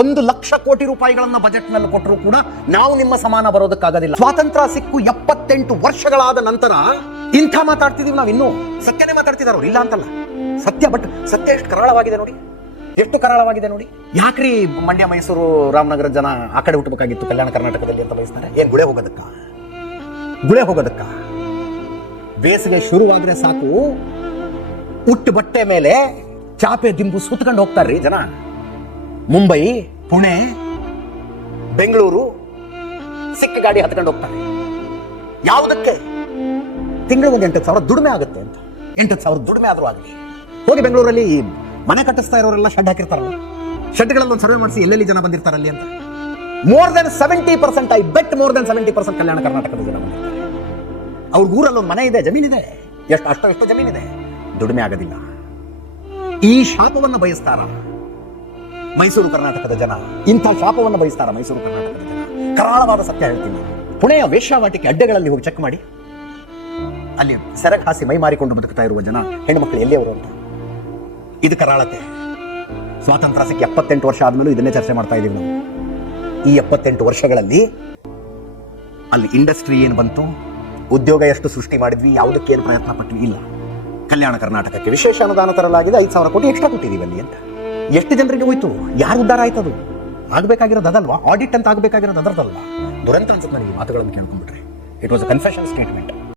1,00,000 ಕೋಟಿ ರೂಪಾಯಿಗಳನ್ನ ಬಜೆಟ್ ನಲ್ಲಿ ಕೊಟ್ಟರು ಕೂಡ ನಾವು ನಿಮ್ಮ ಸಮಾನ ಬರೋದಕ್ಕಾಗೋದಿಲ್ಲ. ಸ್ವಾತಂತ್ರ್ಯ ಸಿಕ್ಕು 78 ವರ್ಷಗಳಾದ ನಂತರ ಇಂಥ ಮಾತಾಡ್ತಿದೀವಿ ನಾವು. ಇನ್ನೂ ಸತ್ಯನೇ ಮಾತಾಡ್ತಿದಾರ ಇಲ್ಲ ಅಂತಲ್ಲ, ಸತ್ಯ. ಬಟ್ ಸತ್ಯ ಎಷ್ಟು ಕರಾಳವಾಗಿದೆ ನೋಡಿ, ಎಷ್ಟು ಕರಾಳವಾಗಿದೆ ನೋಡಿ. ಯಾಕ್ರಿ ಮಂಡ್ಯ, ಮೈಸೂರು, ರಾಮನಗರ ಜನ ಆ ಕಡೆ ಹುಟ್ಟಬೇಕಾಗಿತ್ತು ಕಲ್ಯಾಣ ಕರ್ನಾಟಕದಲ್ಲಿ ಅಂತ ಬಯಸ್ತಾರೆ? ಏನ್ ಗುಳೆ ಹೋಗೋದಕ್ಕ? ಬೇಸಿಗೆ ಶುರುವಾದ್ರೆ ಸಾಕು, ಉಟ್ಟು ಬಟ್ಟೆ ಮೇಲೆ ಚಾಪೆ ದಿಂಬು ಸುತ್ಕೊಂಡು ಹೋಗ್ತಾರ್ರಿ ಜನ. ಮುಂಬೈ, ಪುಣೆ, ಬೆಂಗಳೂರು ಸಿಕ್ಕ ಗಾಡಿ ಹತ್ಕೊಂಡು ಹೋಗ್ತಾರೆ. ಯಾವುದಕ್ಕೆ? ತಿಂಗಳಿಗೆ 8,000 ದುಡಿಮೆ ಆಗುತ್ತೆ ಅಂತ. 8,000 ದುಡಿಮೆ ಆದ್ರೂ ಆಗಲಿ. ಹೋಗಿ ಬೆಂಗಳೂರಲ್ಲಿ ಮನೆ ಕಟ್ಟಿಸ್ತಾ ಇರೋರೆಲ್ಲ ಶೆಡ್ ಹಾಕಿರ್ತಾರಲ್ಲ, ಶೆಡ್ಗಳಲ್ಲಿ ಒಂದು ಸರ್ವೆ ಮಾಡಿಸಿ ಎಲ್ಲೆಲ್ಲಿ ಜನ ಬಂದಿರ್ತಾರಲ್ಲಿ ಅಂತ. more than 70%, I bet more than 70% ಕಲ್ಯಾಣ ಕರ್ನಾಟಕದ ಜನ ಬಂದಿರ್ತಾರೆ. ಅವ್ರ ಊರಲ್ಲಿ ಒಂದು ಮನೆ ಇದೆ, ಜಮೀನಿದೆ, ಎಷ್ಟು ಜಮೀನಿದೆ, ದುಡಿಮೆ ಆಗೋದಿಲ್ಲ. ಈ ಶಾಪವನ್ನು ಬಯಸ್ತಾರ ಮೈಸೂರು ಕರ್ನಾಟಕದ ಜನ. ಇಂಥ ಶಾಪವನ್ನು ಬಯಸ್ತಾರ ಮೈಸೂರು ಕರ್ನಾಟಕದ ಜನ. ಕರಾಳವಾದ ಸತ್ಯ ಹೇಳ್ತೀನಿ. ಪುಣೆಯ ವೇಶ್ಯಾವಾಟಿಕೆ ಅಡ್ಡೆಗಳಲ್ಲಿ ಹೋಗಿ ಚೆಕ್ ಮಾಡಿ, ಅಲ್ಲಿ ಸೆರಗ್ ಹಾಸಿ ಮೈ ಮಾರಿಕೊಂಡು ಬದುಕ್ತಾ ಇರುವ ಜನ, ಹೆಣ್ಣುಮಕ್ಕಳು ಎಲ್ಲಿಯವರು ಅಂತ. ಇದು ಕರಾಳತೆ. ಸ್ವಾತಂತ್ರ್ಯ ಸಿಕ್ಕಿ 78 ವರ್ಷ ಆದ್ಮೇಲೂ ಇದನ್ನೇ ಚರ್ಚೆ ಮಾಡ್ತಾ ಇದೀವಿ ನಾವು. ಈ 78 ವರ್ಷಗಳಲ್ಲಿ ಅಲ್ಲಿ ಇಂಡಸ್ಟ್ರಿ ಏನು ಬಂತು, ಉದ್ಯೋಗ ಎಷ್ಟು ಸೃಷ್ಟಿ ಮಾಡಿದ್ವಿ, ಯಾವುದಕ್ಕೆ ಏನು ಪ್ರಯತ್ನ ಪಟ್ವಿ? ಇಲ್ಲ. ಕಲ್ಯಾಣ ಕರ್ನಾಟಕಕ್ಕೆ ವಿಶೇಷ ಅನುದಾನ ತರಲಾಗಿದೆ, 5,000 ಕೋಟಿ ಎಕ್ಸ್ಟ್ರಾ ಕೊಟ್ಟಿದ್ದೀವಿ ಅಲ್ಲಿ ಅಂತ. ಎಷ್ಟು ಜನರಿಗೆ ಹೋಯ್ತು? ಯಾರು ಉದ್ಧಾರ ಆಯ್ತದು? ಆಗ್ಬೇಕಾಗಿರೋದು ಅದಲ್ವಾ? ಆಡಿಟ್ ಅಂತ ಆಗ್ಬೇಕಾಗಿರೋದು ಅದರದಲ್ವಾ? ದುರಂತ ಅನ್ಸುತ್ತೆ ನನಗೆ ಈ ಮಾತುಗಳನ್ನು ಕೇಳ್ಕೊಂಡ್ಬಿಟ್ರೆ. It was a confession statement.